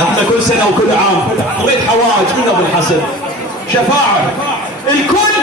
احنا كل سنه وكل عام نريد حوائج من ابو الحسن، شفاعه الكل